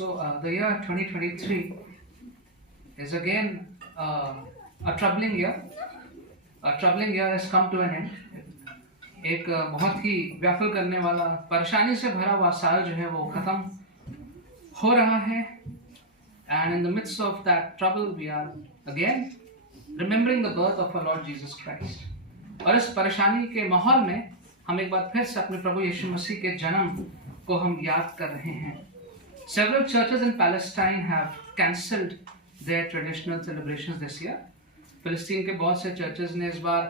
The year 2023 is again a troubling year. A troubling year has come to an end. एक बहुत ही व्याकुल करने वाला, परेशानी से भरा हुआ साल जो है वो खत्म हो रहा है. And in the midst of that trouble, we are again remembering the birth of our Lord Jesus Christ. और इस परेशानी के माहौल में हम एक बार फिर से अपने प्रभु यीशु मसीह के जन्म को हम याद कर रहे हैं. Several churches in Palestine have cancelled their traditional celebrations this year. फिलिस्तीन के बहुत से चर्चेज ने इस बार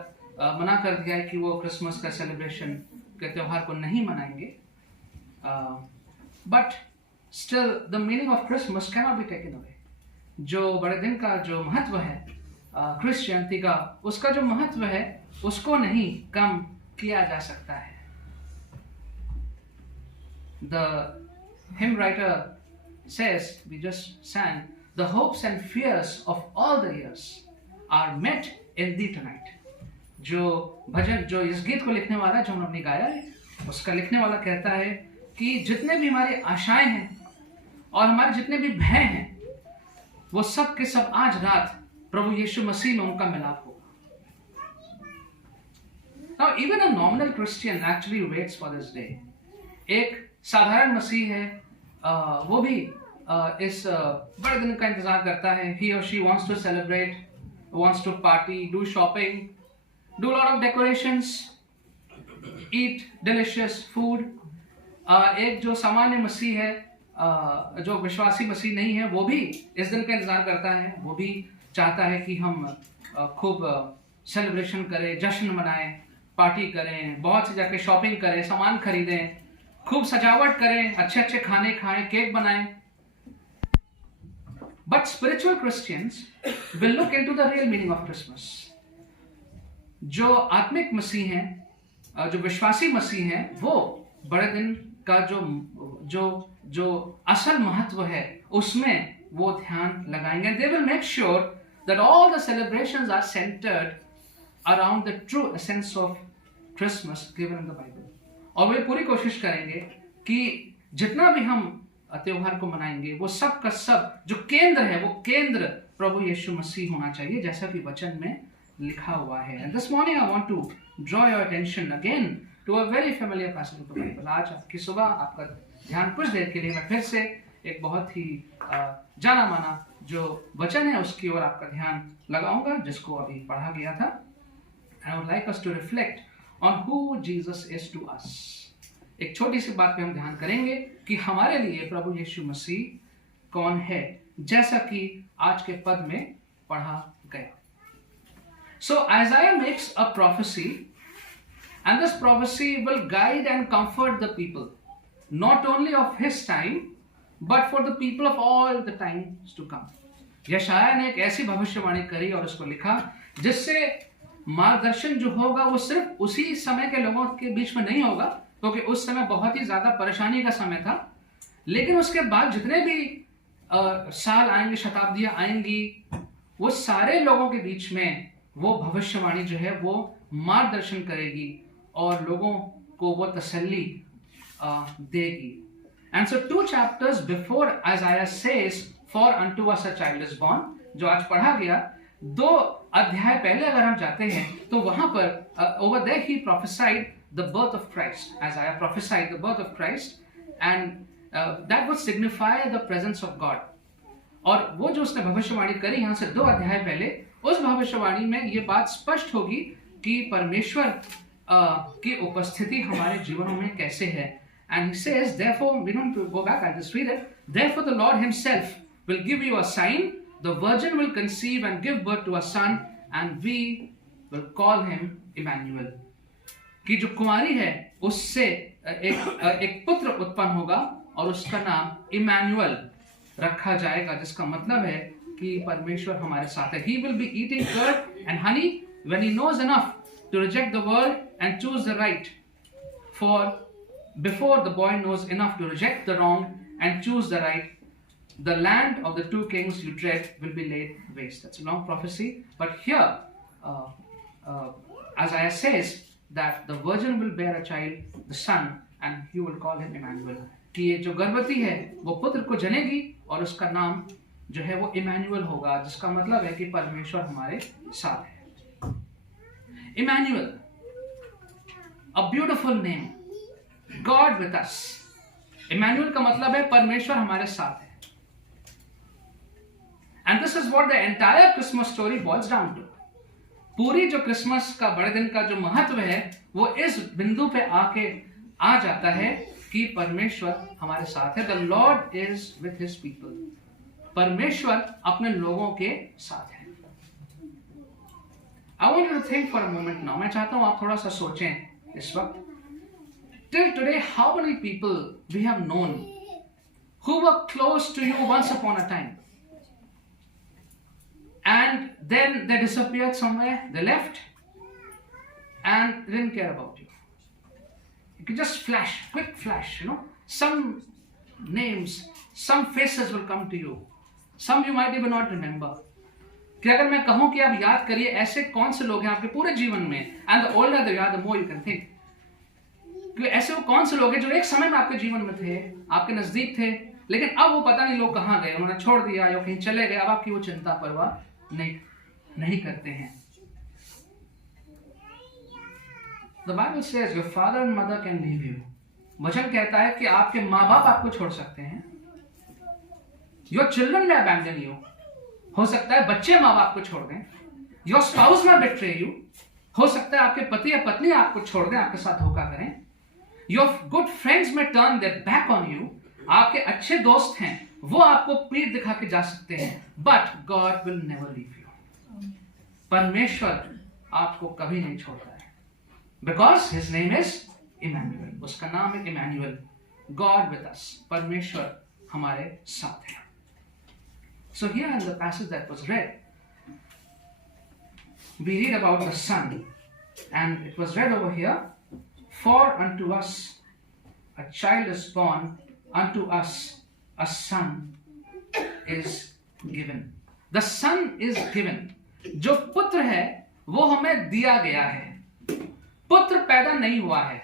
मना कर दिया है कि वो क्रिसमस का सेलिब्रेशन के त्यौहार को नहीं मनाएंगे. But still the meaning of Christmas can not be taken away. जो बड़े दिन का जो महत्व है क्रिश्चियनिटी का, उसका जो महत्व है उसको नहीं कम किया जा सकता है. The hymn writer says, we just sang, the hopes and fears of all the years are met in thee tonight. जो भजन, जो इस गीत को लिखने वाला, जो हमने गाया है, उसका लिखने वाला कहता है कि जितने भी हमारी आशाएं हैं और हमारे जितने भी भय हैं, वो सब के सब आज रात प्रभु यीशु मसीह में उनका मिलाप होगा. Now even a nominal Christian actually waits for this day. एक साधारण मसीह है, वो भी इस बड़े दिन का इंतजार करता है. He or she wants to celebrate, wants to party, do shopping, do a lot of decorations, eat delicious food. एक जो सामान्य मसीह है, जो विश्वासी मसीह नहीं है, वो भी इस दिन का इंतजार करता है. वो भी चाहता है कि हम खूब सेलिब्रेशन करें, जश्न मनाएं, पार्टी करें, बहुत सी जाके शॉपिंग करें, सामान खरीदें, खूब सजावट करें, अच्छे अच्छे खाने खाएं, केक बनाएं. But spiritual Christians will look into the real meaning of Christmas. जो आत्मिक मसीह हैं, जो विश्वासी मसीह हैं, वो बड़े दिन का जो असल महत्व है उसमें वो ध्यान लगाएंगे. They will make sure that all the celebrations are centered around the true essence of Christmas given in the Bible. और वे पूरी कोशिश करेंगे कि जितना भी हम त्योहार को मनाएंगे, वो सब का सब जो केंद्र है, वो केंद्र प्रभु यीशु मसीह होना चाहिए, जैसा कि वचन में लिखा हुआ है. And this morning I want to draw your attention again to a very familiar passage of the Bible. आज की सुबह आपका ध्यान कुछ देर के लिए मैं फिर से एक बहुत ही जाना माना जो वचन है उसकी ओर आपका ध्यान लगाऊंगा, जिसको अभी पढ़ा गया था. I would like us to reflect on who Jesus is to us. एक छोटी सी बात पे हम ध्यान करेंगे कि हमारे लिए प्रभु यीशु मसीह कौन है, जैसा कि आज के पद में पढ़ा गया. So Isaiah makes a prophecy, and this prophecy will guide and comfort the people, not only of his time, but for the people of all the times to come. यशायाह ने एक ऐसी भविष्यवाणी करी और उसको लिखा जिससे मार्गदर्शन जो होगा वो सिर्फ उसी समय के लोगों के बीच में नहीं होगा, क्योंकि उस समय बहुत ही ज्यादा परेशानी का समय था. लेकिन उसके बाद जितने भी साल आएंगे, शताब्दियां आएंगी, वो सारे लोगों के बीच में वो भविष्यवाणी जो है वो मार्गदर्शन करेगी और लोगों को वो तसल्ली देगी. And so 2 chapters before Isaiah says, "For unto us a child is born," जो आज पढ़ा गया, 2 अध्याय पहले अगर हम जाते हैं तो वहां पर over there he prophesied the birth of Christ. Isaiah prophesied the birth of Christ, and that would signify the presence of God. और वो जो उसने भविष्यवाणी करी यहाँ से 2 अध्याय पहले, उस भविष्यवाणी में ये बात स्पष्ट होगी कि परमेश्वर की उपस्थिति हमारे जीवनों में कैसे है. And he says, therefore, we don't go back, I'll just read it. Therefore the Lord himself will give you a sign. The virgin will conceive and give birth to a son, and we will call him Emmanuel. कि जो कुमारी है उससे एक पुत्र उत्पन्न होगा और उसका नाम इमैनुअल रखा जाएगा, जिसका मतलब है कि परमेश्वर हमारे साथ है. He will be eating curd and honey when he knows enough to reject the world and choose the right. For before the boy knows enough to reject the wrong and choose the right, the land of the 2 kings you dread will be laid waste. That's a long prophecy, but here Isaiah says that the virgin will bear a child, the son, and you will call him Emmanuel. कि ये जो गर्भवती है वो पुत्र को जनेगी और उसका नाम जो है वो इमैनुअल होगा, जिसका मतलब है कि परमेश्वर हमारे साथ है। Emmanuel, a beautiful name, God with us. Emmanuel का मतलब है परमेश्वर हमारे साथ है। And this is what the entire Christmas story boils down to. पूरी जो क्रिसमस का बड़े दिन का जो महत्व है वो इस बिंदु पे आके आ जाता है कि परमेश्वर हमारे साथ है। The Lord is with his people. परमेश्वर अपने लोगों के साथ है। I want you to think for a moment now. मैं चाहता हूं आप थोड़ा सा सोचें इस वक्त। Till today how many people we have known who were close to you once upon a time, and then they disappeared somewhere, they left and didn't care about you. You can just flash, quick flash, some names, some faces will come to you, some you might even not remember. कि अगर मैं कहूं कि आप याद करिए ऐसे कौन से लोग हैं आपके पूरे जीवन में, and the older you are the more you can think, कि ऐसे वो कौन से लोग हैं जो एक समय में आपके जीवन में थे, आपके नजदीक थे, लेकिन अब वो पता नहीं लोग कहां गए, उन्होंने छोड़ दिया या कहीं चले गए, अब आपकी वो चिंता परवाह नहीं करते हैं। The Bible says your father and mother can leave you. वचन कहता है कि आपके माँ बाप आपको छोड़ सकते हैं। Your children may abandon you. हो सकता है बच्चे माँ बाप को छोड़ दें। Your spouse may betray you. हो सकता है आपके पति या पत्नी आपको छोड़ दें, आपके साथ धोखा करें। Your good friends may turn their back on you. आपके अच्छे दोस्त हैं, वो आपको पीठ दिखा के जा सकते हैं, but God will never leave you. परमेश्वर आपको कभी नहीं छोड़ता है, because his name is Emmanuel. उसका नाम है इमैनुअल, गॉड विद अस। परमेश्वर हमारे साथ है। So here in the passage that was read, we read about the son, and it was read over here, for unto us a child is born, unto us a son is given. The son is given. जो पुत्र है वो हमें दिया गया है। पुत्र पैदा नहीं हुआ है।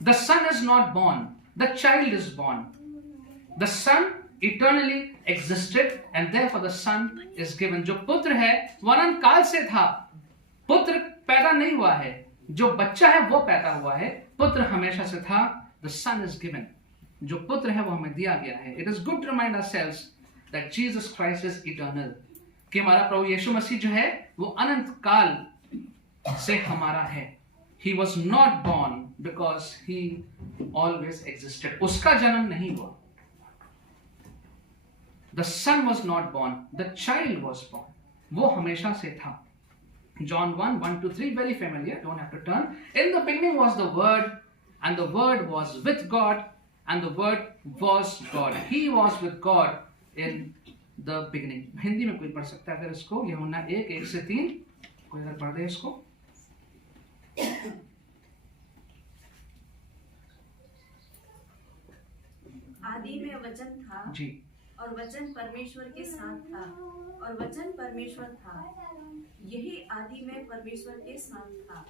The son is not born. The child is born. The son eternally existed and therefore the son is given. जो पुत्र है वो अनंत काल से था। पुत्र पैदा नहीं हुआ है, जो बच्चा है वो पैदा हुआ है। पुत्र हमेशा से था। The son is given. जो पुत्र है वो हमें दिया गया है। It is good to remind ourselves that Jesus Christ is eternal, कि हमारा प्रभु यीशु मसीह जो है वो अनंत काल से हमारा है। He was not born because he always existed. उसका जन्म नहीं हुआ। The son was not born, the child was born. वो हमेशा से था। John 1:1-3, very familiar, don't have to turn. In the beginning was the Word, and the Word was with God, and the Word was God. He was with God in the beginning. Hindi में कोई पढ़ सकता है अगर इसको, यूहन्ना 1:1-3, कोई अगर पढ़ दे इसको। आदि में वचन था जी, और वचन परमेश्वर के साथ था और वचन परमेश्वर था। यही आदि में परमेश्वर के साथ था।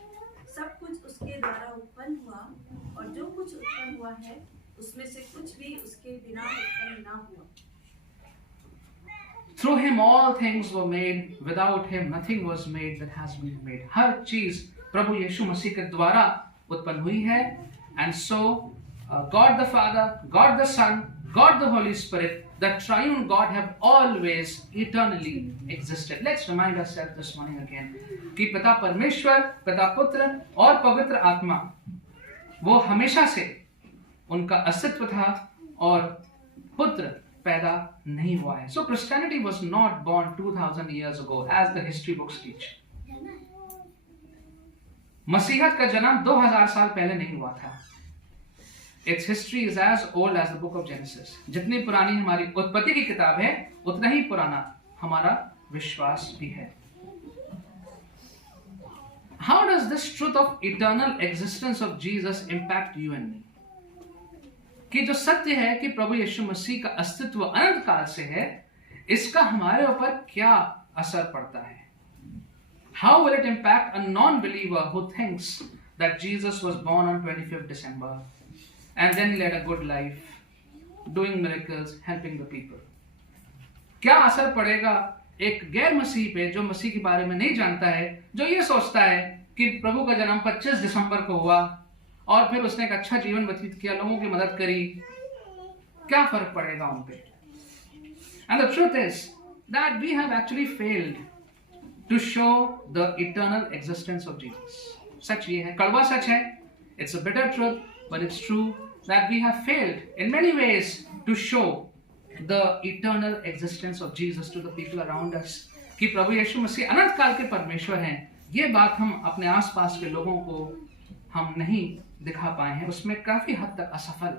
सब कुछ उसके द्वारा उत्पन्न हुआ और जो कुछ उत्पन्न हुआ है उसमें से कुछ भी उसके बिना उत्पन्न ना हुआ। Through him all things were made, without him nothing was made that has been made. हर चीज प्रभु यीशु मसीह के द्वारा उत्पन्न हुई है। And so God the Father, God the Son, God the Holy Spirit, the triune God have always eternally existed. Let's remind ourselves this morning again कि पिता परमेश्वर, पिता पुत्र और पवित्र आत्मा वो हमेशा से उनका अस्तित्व था और पुत्र पैदा नहीं हुआ है। So Christianity was not born 2000 years ago as the history books teach. मसीहत का जन्म 2000 साल पहले नहीं हुआ था। Its history is as old as the book of Genesis. जितनी पुरानी हमारी उत्पत्ति की किताब है, उतना ही पुराना हमारा विश्वास भी है। How does this truth of eternal existence of Jesus impact you and me? कि जो सत्य है कि प्रभु यीशु मसीह का अस्तित्व अनंत काल से है, इसका हमारे ऊपर क्या असर पड़ता है? How will it impact a non-believer who thinks that Jesus was born on 25th December and then he led a good life doing miracles, helping the people. क्या असर पड़ेगा एक गैर मसीह पे जो मसीह के बारे में नहीं जानता है, जो ये सोचता है कि प्रभु का जन्म 25 दिसंबर को हुआ और फिर उसने एक अच्छा जीवन व्यतीत किया, लोगों की मदद करी, क्या फर्क पड़ेगा उन पे? And the truth is that we have actually failed to show the eternal existence of Jesus. सच ये है, कड़वा सच है, it's a bitter truth, but it's true that we have failed in many ways to show the eternal existence of Jesus to the people around us. कि प्रभु यीशु मसीह अनंत काल के परमेश्वर हैं, ये बात हम अपने आसपास के लोगों को हम नहीं दिखा पाए हैं, उसमें काफी हद तक असफल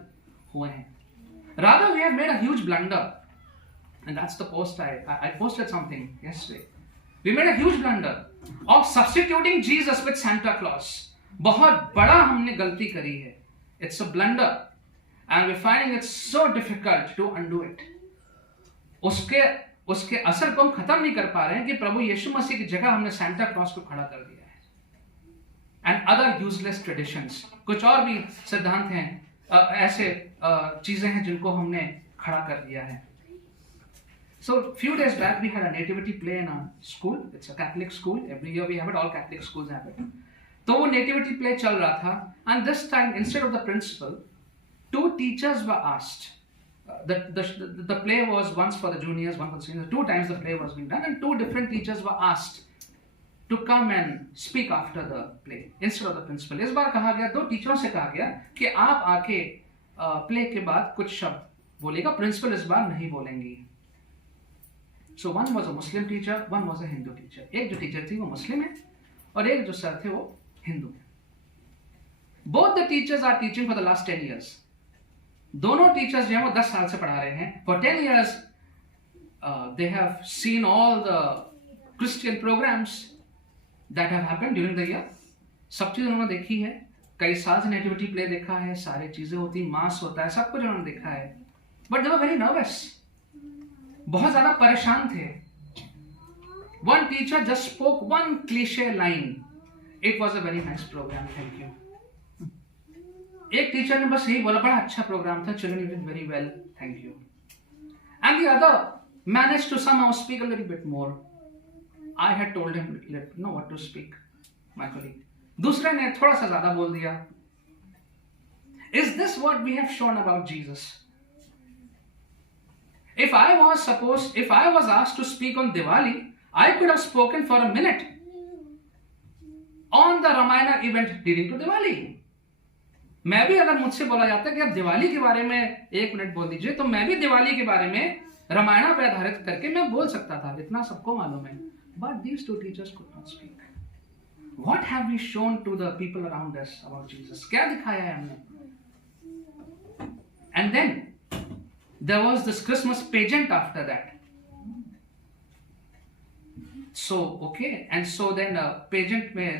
हुए हैं. Rather, we have made a huge blunder, and that's the post I posted something yesterday. We made a huge blunder of substituting Jesus with Santa Claus. बहुत बड़ा हमने गलती करी है. It's a blunder, and we're finding it so difficult to undo it. उसके असर को हम खत्म नहीं कर पा रहे हैं कि प्रभु यीशु मसीह की जगह हमने सैंटा क्लॉज को खड़ा कर दिया है. And other useless traditions. कुछ और भी सिद्धांत हैं, ऐसे चीजें हैं जिनको हमने खड़ा कर दिया है. So few days back we had a nativity play in our school. It's a Catholic school. Every year we have it. All Catholic schools have it. तो वो nativity play चल रहा था, and this time instead of the principal, 2 teachers were asked. The play was once for the juniors, one for the seniors. 2 times the play was being done, and 2 different teachers were asked to come and speak after the play instead of the principal. इस बार कहा गया, 2 टीचरों से कहा गया कि आप आके प्ले के बाद कुछ शब्द बोलेगा, प्रिंसिपल इस बार नहीं बोलेंगी. So one was a Muslim teacher, one was a Hindu teacher. एक जो टीचर थी वो मुस्लिम है और एक जो सर थे वो हिंदू है. Both the teachers are teaching for the last 10 years. दोनों टीचर्स जो हैं वो 10 साल से पढ़ा रहे हैं. For 10 years they have seen all the Christian programs that have happened during the year. सब चीज उन्होंने देखी है. कई साल से नेटिविटी प्ले देखा है, सारी चीजें होती, मास होता है, सब कुछ उन्होंने देखा है. But they were very nervous. बहुत ज्यादा परेशान थे. One teacher just spoke one cliche line. It was a very nice program, thank you. एक टीचर ने बस यही बोला, बड़ा अच्छा प्रोग्राम था, children did very well, thank you. And the other managed to somehow speak a little bit more. I had told him know what to speak, my colleague. दूसरे ने थोड़ा सा ज्यादा बोल दिया. Is this what we have shown about Jesus? If I was asked to speak on Diwali, I could have spoken for a minute on the Ramayana event leading to Diwali. मैं भी अगर मुझसे बोला जाता कि आप दिवाली के बारे में 1 मिनट बोल दीजिए, तो मैं भी दिवाली के बारे में रामायण पर आधारित करके मैं बोल सकता था, इतना सबको मालूम है. But these 2 teachers could not speak. What have we shown to the people around us about Jesus? क्या दिखाया है हमने? And then there was this Christmas pageant after that. So okay, and so then pageant में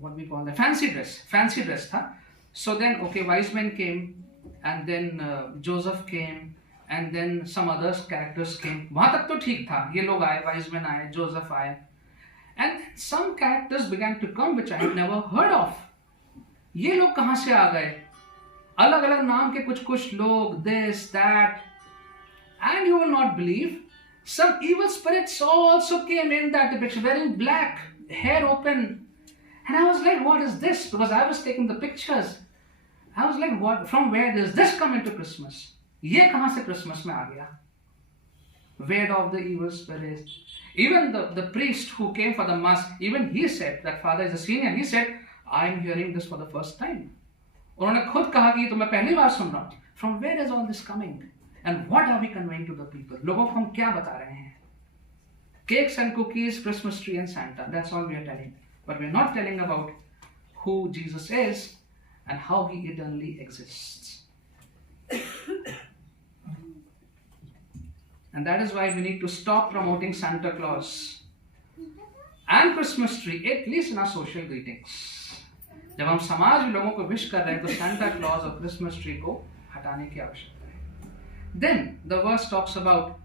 what we call the fancy dress था. So then okay, wise men came, and then Joseph came, and then some other characters came. वहाँ तक तो ठीक था, ये लोग आए, wise men आए, Joseph आए, and some characters began to come which I had never heard of. ये लोग कहाँ से आ गए? अलग अलग नाम के कुछ लोग, this that, and you will not believe, some evil spirits also came in that picture, wearing black, hair open, and I was like, what is this? Because I was taking the pictures. I was like, what? From where does this come into Christmas? ये कहाँ से Christmas में आ गया? Ward off the evil spirits. Even the priest who came for the mass, even he said, that father is a senior, he said, I am hearing this for the first time. उन्होंने खुद कहा कि तो मैं पहली बार सुन रहा हूँ. From where is all this coming? And what are we conveying to the people? लोगों को हम क्या बता रहे हैं? Cakes and cookies, Christmas tree and Santa. That's all we are telling. But we are not telling about who Jesus is and how he eternally exists. And that is why we need to stop promoting Santa Claus and Christmas tree, at least in our social greetings. जब हम समाज में लोगों को wish कर रहे हैं तो Santa Claus और Christmas tree को हटाने की आवश्यकता है. Then the verse talks about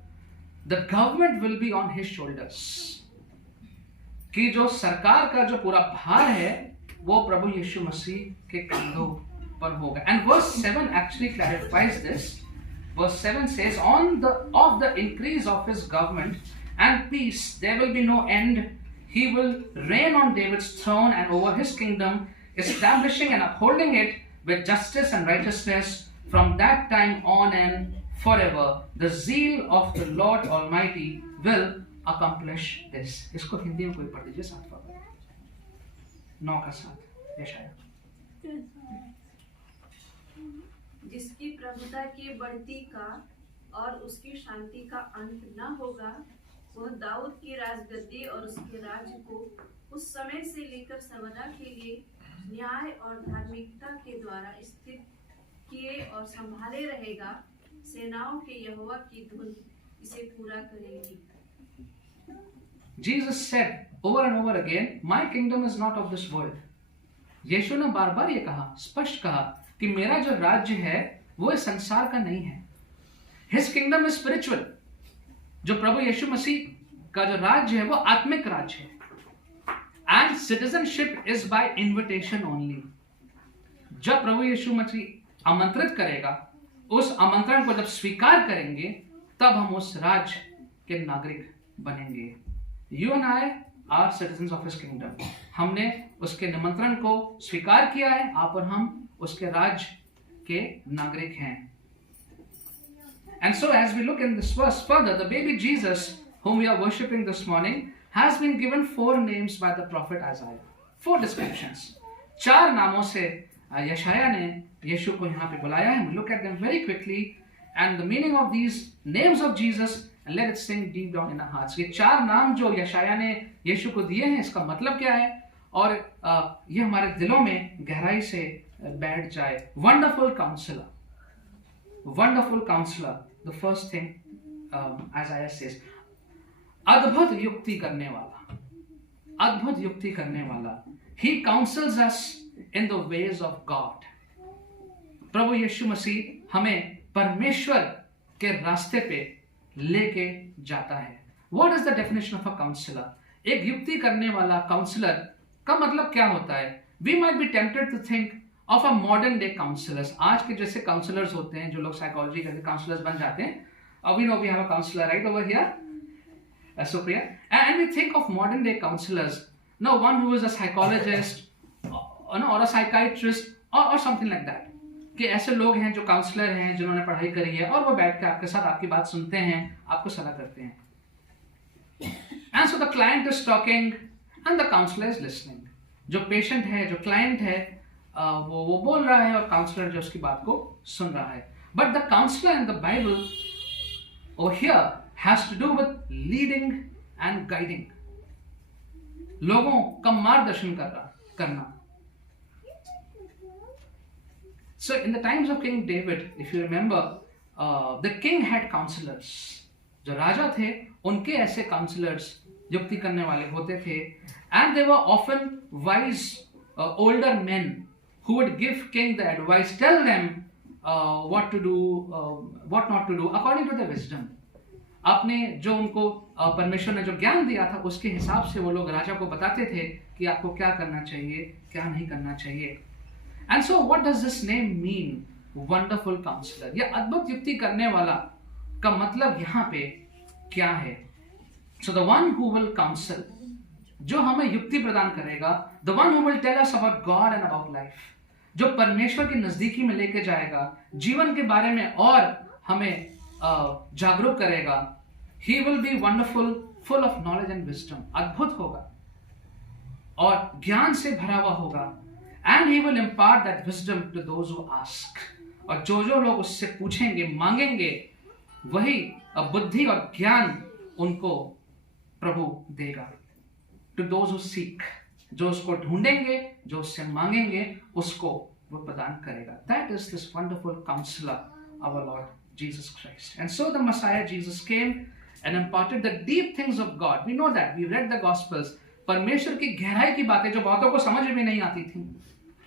the government will be on his shoulders. कि जो सरकार का जो पूरा भार है वो प्रभु यीशु मसीह के कंधों पर होगा. And verse 7 actually clarifies this. verse 7 says, of the increase of his government and peace there will be no end. He will reign on David's throne and over his kingdom, establishing and upholding it with justice and righteousness from that time on and forever. The zeal of the Lord Almighty will accomplish this. इसको हिंदी में कोई पढ़ दीजिए 9 का 7 यशाया। जिसकी प्रभुता की बढ़ती का और उसकी शांति का अंत न होगा, वह दाऊद की राजगद्दी और उसके राज्य को उस समय से लेकर सर्वदा के लिए न्याय और धार्मिकता के द्वारा स्थिर किए और संभाले रहेगा। सेनाओं के यहोवा की धुन इसे पूरा करेगी। Jesus said over and over again, my kingdom is not of this world. यीशु ने बार बार ये कहा, स्पष्ट कहा कि मेरा जो राज्य है वो इस संसार का नहीं है। His kingdom is spiritual. जो प्रभु यीशु मसीह का जो राज्य है वो आत्मिक राज्य है। And citizenship is by invitation only. जब प्रभु यीशु मसीह आमंत्रित करेगा, उस आमंत्रण को जब स्वीकार करेंगे, तब हम उस राज्य के नागरिक बनेंगे। You and I are citizens of his kingdom. हमने उसके निमंत्रण को स्वीकार किया है, आप और हम उसके राज्य के नागरिक हैं। And so as we look in this verse further, the baby Jesus whom we are worshipping this morning has been given 4 names by the prophet Isaiah. 4 descriptions. 4 नामों से यशाया ने यीशु को यहाँ पे बुलाया है। We look at them very quickly and the meaning of these names of Jesus and let it sink deep down in our hearts. ये 4 नाम जो यशाया ने यीशु को दिए हैं, इसका मतलब क्या है और ये हमारे दिलों में गहराई से बैठ जाए। Wonderful Counselor. Wonderful Counselor. The first thing Isaiah says. अद्भुत युक्ति करने वाला। अद्भुत युक्ति करने वाला। He counsels us in the ways of God. प्रभु यीशु मसीह हमें परमेश्वर के रास्ते पे लेके जाता है। What is the definition of a counselor? एक युक्ति करने वाला काउंसलर का मतलब क्या होता है? We might be tempted to think of a modern day counselors. आज के जैसे काउंसलर्स होते हैं, जो लोग साइकोलॉजी करके काउंसलर्स बन जाते हैं। We know we have a counselor right over here, Supriya, and we think of modern day counselors. No, one who is a psychologist, or a psychiatrist, or something like that. कि ऐसे लोग हैं जो counsellor हैं, जिन्होंने पढ़ाई करी है और वो बैठ के आपके साथ आपकी बात सुनते हैं, आपको सलाह करते हैं। And so the client is talking and the counselor is listening. जो पेशेंट है, जो क्लाइंट है, वो बोल रहा है और काउंसलर जो उसकी बात को सुन रहा है। But the counselor in the Bible over here has to do with leading and guiding. लोगों का मार्गदर्शन करना। So in the times of King David, if you remember, the king had counselors. जो राजा थे, उनके ऐसे counselors युक्ति करने वाले होते थे, and they were often wise older men who would give king the advice, tell them what to do, what not to do, according to their wisdom. आपने जो उनको परमेश्वर ने जो ज्ञान दिया था, उसके हिसाब से वो लोग राजा को बताते थे कि आपको क्या करना चाहिए, क्या नहीं करना चाहिए। And so what does this name mean? Wonderful Counselor. यह अद्भुत युक्ति करने वाला का मतलब यहाँ पे क्या है? So the one who will counsel, जो हमें युक्ति प्रदान करेगा, the one who will tell us about God and about life, जो परमेश्वर की नजदीकी में लेके जाएगा, जीवन के बारे में और हमें जागरूक करेगा। He will be wonderful, full of knowledge and wisdom. अद्भुत होगा और ज्ञान से भरा हुआ होगा। And he will impart that wisdom to those who ask. और जो लोग उससे पूछेंगे, मांगेंगे, वही बुद्धि और ज्ञान उनको प्रभु देगा। To those who seek, जो उसको ढूंढेंगे, जो उससे मांगेंगे, उसको वो प्रदान करेगा। That is this wonderful counselor, our Lord Jesus Christ. And so the Messiah Jesus came and imparted the deep things of God. We know that. We read the Gospels. परमेश्वर की गहराई की बातें जो बहुतों को समझ में नहीं आती थी,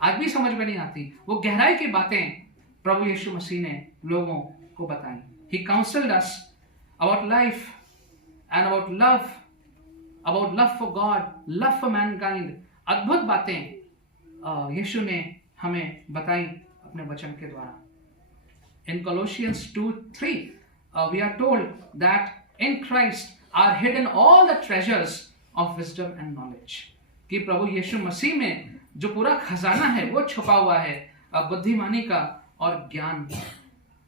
आज भी समझ में नहीं आती, वो गहराई की बातें प्रभु यीशु मसीह ने लोगों को बताई। He counseled us about life and about love for God, love for mankind. अद्भुत बातें यीशु ने हमें बताई अपने वचन के द्वारा। In Colossians 2:3, we are told that in Christ are hidden all the treasures of wisdom and knowledge. कि प्रभु यीशु मसीह में जो पूरा खजाना है वो छुपा हुआ है बुद्धिमानी का और ज्ञान का.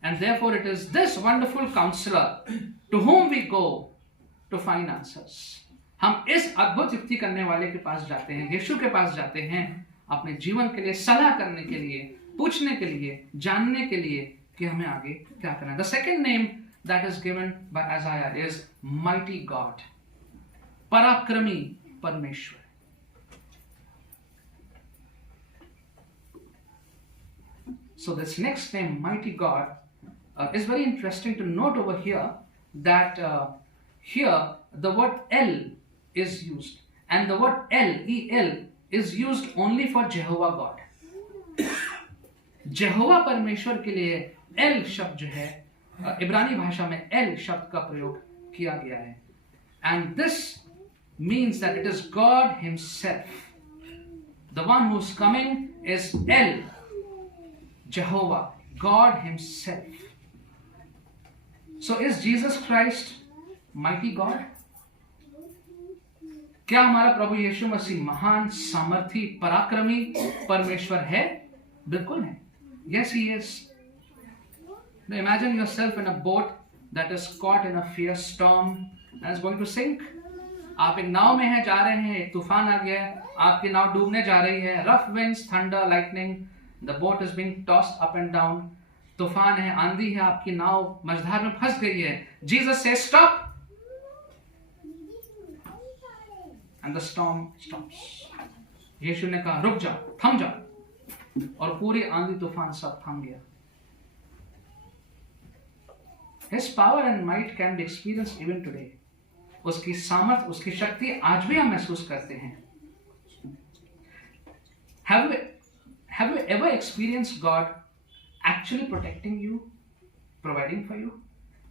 And therefore it is this wonderful counselor to whom we go to find answers. हम इस अद्भुत युक्ति करने वाले के पास जाते हैं, यीशु के पास जाते हैं अपने जीवन के लिए सलाह करने के लिए, पूछने के लिए, जानने के लिए कि हमें आगे क्या करना है. The second name that is given by Isaiah is Mighty God. पराक्रमी परमेश्वर. So this next name, Mighty God, is very interesting to note over here that here the word El is used, and the word El is used only for Jehovah God. जेहोवा परमेश्वर के लिए L शब्द जो है इब्रानी भाषा में L शब्द का प्रयोग किया गया है. And this means that it is God himself. The one who is coming is L, जेहोवा, God himself. So is Jesus Christ mighty God? क्या हमारा प्रभु यीशु मसीह महान, सामर्थी, पराक्रमी परमेश्वर है? बिल्कुल है. Yes, he is. Now imagine yourself in a boat that is caught in a fierce storm and is going to sink. आप एक नाव में हैं, जा रहे हैं, एक तूफान आ गया है, आपकी नाव डूबने जा रही है. Rough winds, thunder, lightning, the boat is being tossed up and down. तूफान है, आंधी है, आपकी नाव मझधार में फंस गई है. Jesus says stop, and the storm stops. यीशु ने कहा रुक जाओ, थम जाओ, और पूरी आंधी तूफान सब थम गया. His power and might can be experienced even today. उसकी सामर्थ, उसकी शक्ति आज भी हम महसूस करते हैं. Have you ever experienced God actually protecting you, providing for you?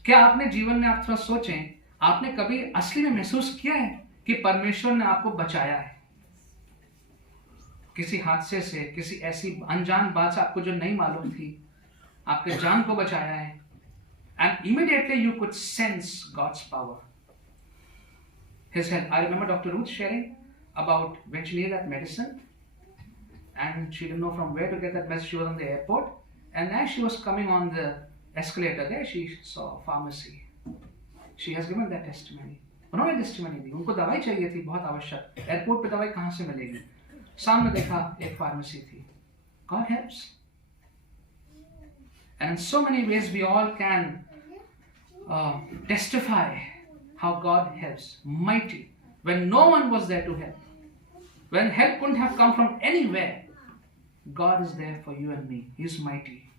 क्या आपने जीवन में, आप थोड़ा सोचें, आपने कभी असली में महसूस किया है कि परमेश्वर ने आपको बचाया है किसी हादसे से, किसी ऐसी अनजान बात से आपको जो नहीं मालूम थी, आपके जान को बचाया है. And immediately you could sense God's power, His help. I remember Dr. Ruth sharing about when she needed that medicine and she didn't know from where to get that medicine. She was on the airport, and as she was coming on the escalator there, she saw a pharmacy. She has given that testimony. उन्होंने testimony दी, उनको दवाई चाहिए थी बहुत आवश्यक. Airport पे दवाई कहाँ से मिलेगी? सामने देखा एक फार्मेसी थी. God helps. And in so many ways we all can testify how God helps. Mighty. When no one was there to help, when help couldn't have come from anywhere, God is there for you and me. He is mighty,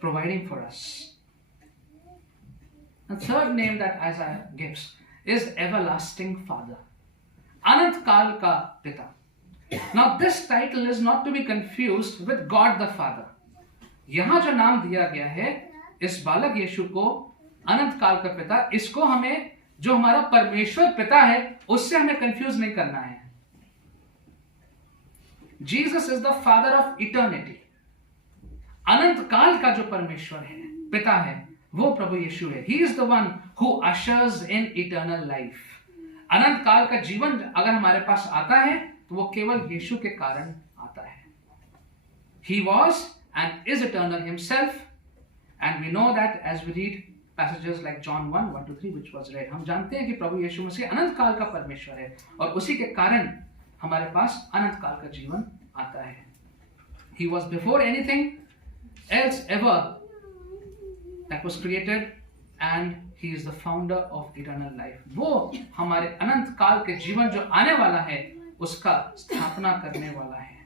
providing for us. The third name that Isaiah gives is Everlasting Father. अनंत काल का पिता. Now this title is not to be confused with God the Father. यहाँ जो नाम दिया गया है इस बालक यीशु को अनंत काल का पिता, इसको हमें जो हमारा परमेश्वर पिता है उससे हमें कंफ्यूज नहीं करना है. Jesus is the Father of eternity. अनंत काल का जो परमेश्वर है, पिता है, वो प्रभु यीशु है. He is the one who ushers in eternal life. अनंत काल का जीवन अगर हमारे पास आता है तो वो केवल यीशु के कारण आता है. He was and is eternal himself, and we know that as we read passages like John 1:1-3 which was read. हम जानते हैं कि प्रभु यीशु मसीह अनंत काल का परमेश्वर है और उसी के कारण हमारे पास अनंत काल का जीवन आता है. He was before anything else ever that was created, and he is the founder of eternal life. वो हमारे अनंत काल के जीवन जो आने वाला है उसका स्थापना करने वाला है.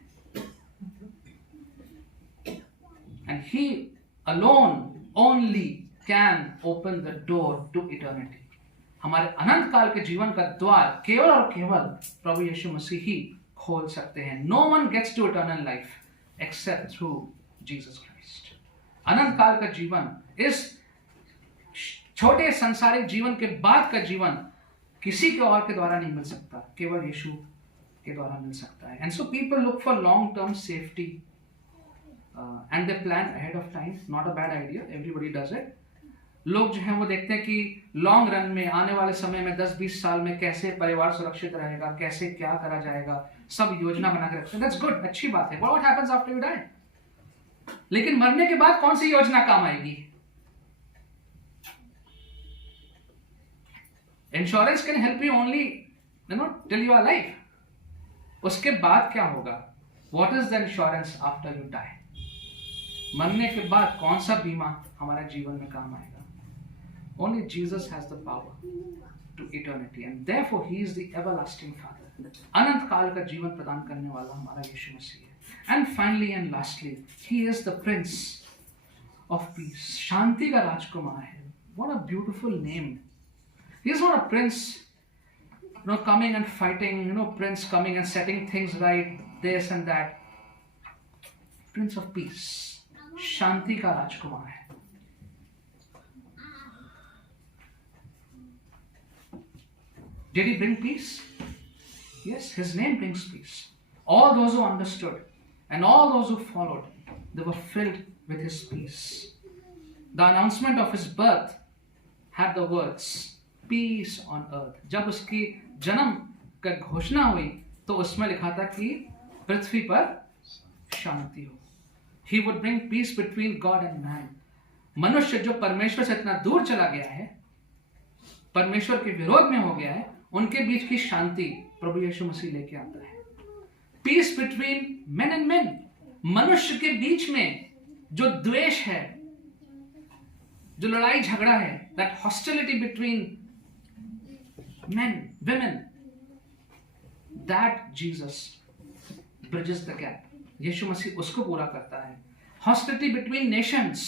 And he alone only can open the door to eternity. हमारे अनंत काल के जीवन का द्वार केवल और केवल प्रभु यीशु मसीह ही खोल सकते हैं. No one gets to eternal life except through Jesus Christ. अनंत काल का जीवन, इस छोटे संसारिक जीवन के बाद का जीवन किसी के और के द्वारा नहीं मिल सकता, केवल यीशु के द्वारा मिल सकता है. And so people look for long-term safety. And they plan ahead of time, not a bad idea, everybody does it. लोग जो हैं वो देखते हैं कि लॉन्ग रन में आने वाले समय में 10-20 साल में कैसे परिवार सुरक्षित रहेगा, कैसे क्या करा जाएगा, सब योजना बना के रखते हैं। दैट्स गुड, अच्छी बात है। What happens after you die? लेकिन मरने के बाद कौन सी योजना काम आएगी? Insurance can help you only till you are life. उसके बाद क्या होगा? What is the insurance after you die? मरने के बाद कौन सा बीमा हमारे जीवन में काम आएगा? Only Jesus has the power to eternity, and therefore He is the everlasting Father. अनंत काल का जीवन प्रदान करने वाला हमारा यीशु मसीह है। And finally and lastly, He is the Prince of Peace. शांति का राजकुमार है। What a beautiful name! He is not a prince, coming and fighting. Prince coming and setting things right, this and that. Prince of Peace. शांति का राजकुमार है। Did he bring peace? Yes, his name brings peace. All those who understood and all those who followed, they were filled with his peace. The announcement of his birth had the words, peace on earth. जब उसकी जन्म का घोषणा हुई तो उसमें लिखा था कि पृथ्वी पर शांति हो। He would bring peace between God and man. मनुष्य जो परमेश्वर से इतना दूर चला गया है, परमेश्वर के विरोध में हो गया है, उनके बीच की शांति प्रभु यीशु मसीह लेके आता है। Peace between men and men, मनुष्य के बीच में जो द्वेष है, जो लड़ाई झगड़ा है, that hostility between men women, that Jesus bridges the gap. यीशु मसीह उसको पूरा करता है। हॉस्टिलिटी बिटवीन नेशंस,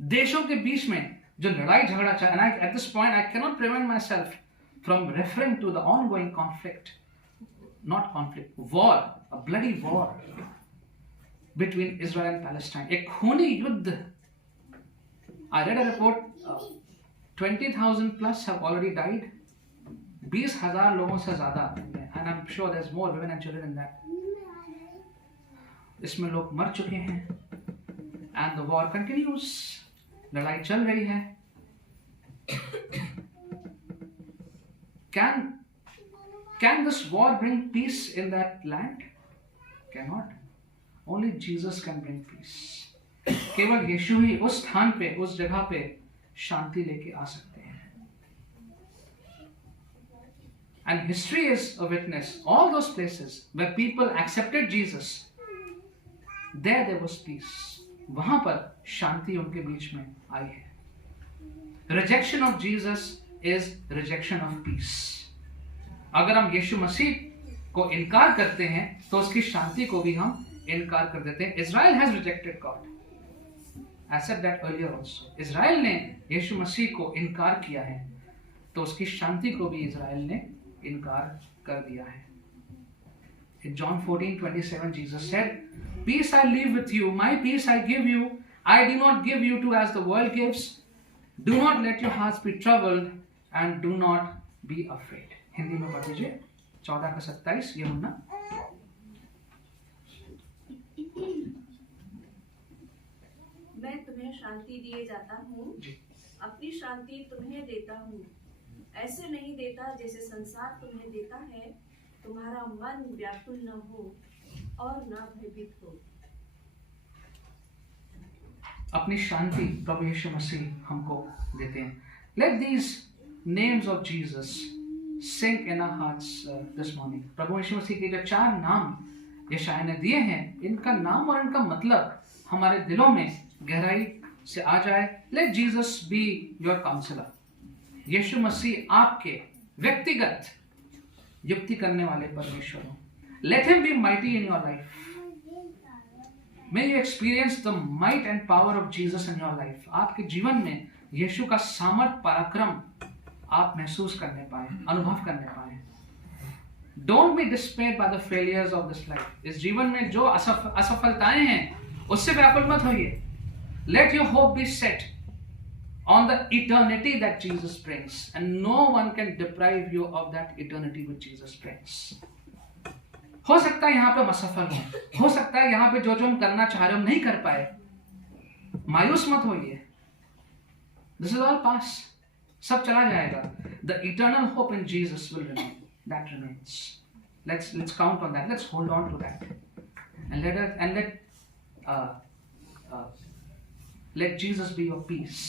देशों के बीच में जो लड़ाई झगड़ा चल रहा है, at this point I can not prevent myself from referring to the ongoing conflict, not conflict, war, a bloody war between Israel and Palestine, एक खूनी युद्ध। I read a report, 20,000 plus have already died, 20,000 लोगों से ज्यादा, and I'm sure there's more women and children in that. इसमें लोग मर चुके हैं, and the war continues. लड़ाई चल रही है। Can this war bring peace in that land? Cannot. Only Jesus can bring peace. केवल यीशु ही उस स्थान पे, उस जगह पे शांति लेके आ सकते हैं। And history is a witness. All those places where people accepted Jesus, there was peace. वहां पर शांति उनके बीच में आई है। Rejection of Jesus is rejection of peace. अगर हम यीशु मसीह को इनकार करते हैं तो उसकी शांति को भी हम इनकार कर देते हैं। Israel has rejected God, I said that earlier also. Israel ने यीशु मसीह को इनकार किया है तो उसकी शांति को भी इजराइल ने इनकार कर दिया है। In John 14:27, Jesus said, "Peace I leave with you, my peace I give you. I do not give you to as the world gives. Do not let your hearts be troubled and do not be afraid." Hindi में पढ़ लीजिए 14:27 यूहन्ना। मैं तुम्हें शांति दिए जाता हूँ, अपनी शांति तुम्हें देता हूँ। ऐसे नहीं देता जैसे संसार तुम्हें देता है। तुम्हारा मन व्याकुल न हो और न भयभीत हो। अपनी शांति प्रभु यीशु मसीह हमको देते हैं। Let these names of Jesus sink in our hearts this morning. प्रभु यीशु मसीह के जो 4 नाम यशायाह ने दिए हैं, इनका नाम और इनका मतलब हमारे दिलों में गहराई से आ जाए। Let Jesus be your counselor. यीशु मसीह आपके व्यक्तिगत युक्ति करने वाले परमेश्वर हो। Let him be mighty in your life. May you experience the might and power of Jesus in your life. आपके जीवन में यीशु का सामर्थ, पराक्रम आप महसूस करने पाए, अनुभव करने पाए। Don't be despaired by the failures of this life. इस जीवन में जो असफलताएं हैं उससे व्याकुल मत होइए। Let your hope be set on the eternity that Jesus brings, and no one can deprive you of that eternity which Jesus brings. हो सकता है यहाँ पे हम असफल हो सकता है यहाँ पे जो जो हम करना चाह रहे हम नहीं कर पाए। मायूस मत होइए, दिस इज ऑल पास, सब चला जाएगा। The eternal hope in Jesus will remain, that remains. Let's count on that. Let's hold on to that, and let Jesus be your peace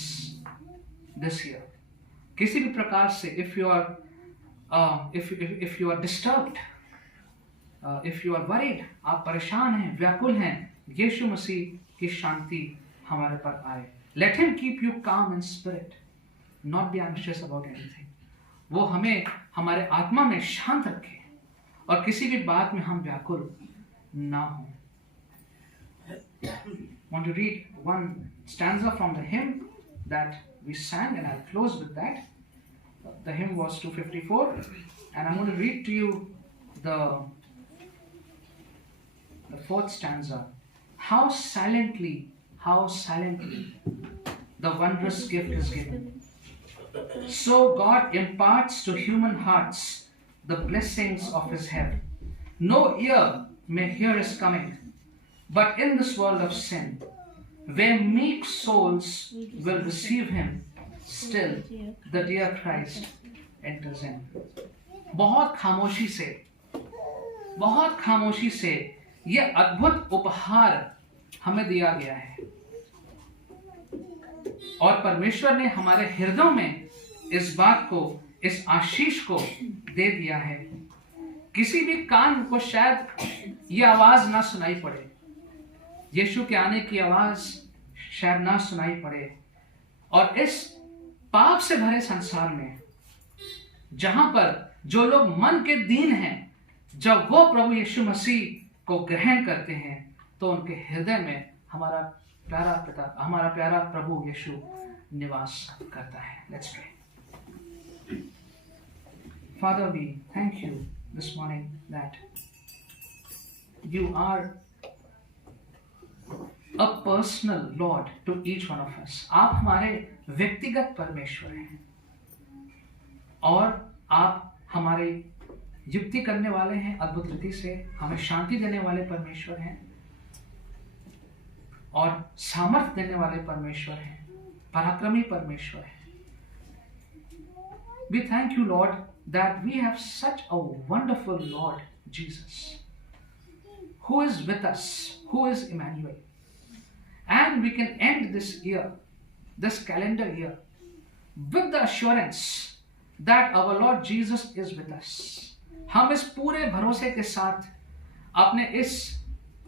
this year. किसी भी प्रकार से if you are disturbed, if you are worried, आप परेशान हैं, व्याकुल हैं, यीशु मसीह की शांति हमारे पर आए। Let him keep you calm in spirit, not be anxious about anything. वो हमें हमारे आत्मा में शांत रखे और किसी भी बात में हम व्याकुल ना हो। Want to read one stanza from the hymn that we sang, and I'll close with that. The hymn was 254, and I'm going to read to you the fourth stanza. How silently the wondrous gift is given. So God imparts to human hearts the blessings of his heaven. No ear may hear his coming, but in this world of sin, where meek souls will receive him, still the dear Christ enters in. बहुत खामोशी से ये अद्भुत उपहार हमें दिया गया है, और परमेश्वर ने हमारे हृदयों में इस बात को, इस आशीष को दे दिया है। किसी भी कान को शायद ये आवाज ना सुनाई पड़े, यीशु के आने की आवाज शायद ना सुनाई पड़े, और इस पाप से भरे संसार में जहां पर जो लोग मन के दीन हैं, जब वो प्रभु यीशु मसीह को ग्रहण करते हैं तो उनके हृदय में हमारा प्यारा प्रभु यीशु निवास करता है। Let's pray. Father, we thank you this morning that you are a personal Lord to each one of us. आप हमारे व्यक्तिगत परमेश्वर हैं, और आप हमारे युक्ति करने वाले हैं, अद्भुत रीति से हमें शांति देने वाले परमेश्वर हैं, और सामर्थ्य देने वाले परमेश्वर हैं, पराक्रमी परमेश्वर हैं। We thank you, Lord, that we have such a wonderful Lord Jesus, who is with us, who is Emmanuel. And we can end this year, this calendar year, with the assurance that our Lord Jesus is with us. हम इस पूरे भरोसे के साथ अपने इस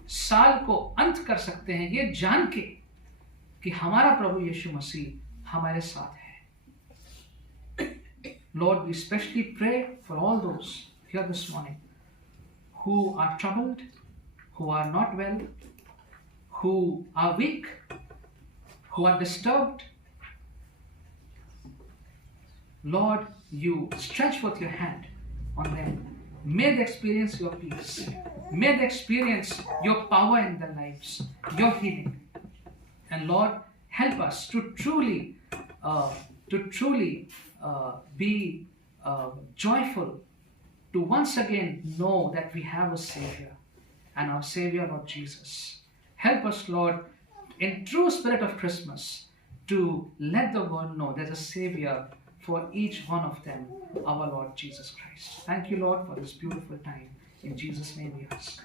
साल को अंत कर सकते हैं, ये जान के कि हमारा प्रभु यीशु मसीह हमारे साथ है। Lord, we especially pray for all those here this morning who are troubled, who are not well, who are weak, who are disturbed. Lord, you stretch forth your hand on them. May they experience your peace. May they experience your power in their lives, your healing. And Lord, help us to truly be joyful, to once again know that we have a Savior, and our Savior, Lord Jesus. Help us, Lord, in true spirit of Christmas, to let the world know there's a Savior for each one of them, our Lord Jesus Christ. Thank you, Lord, for this beautiful time. In Jesus' name we ask.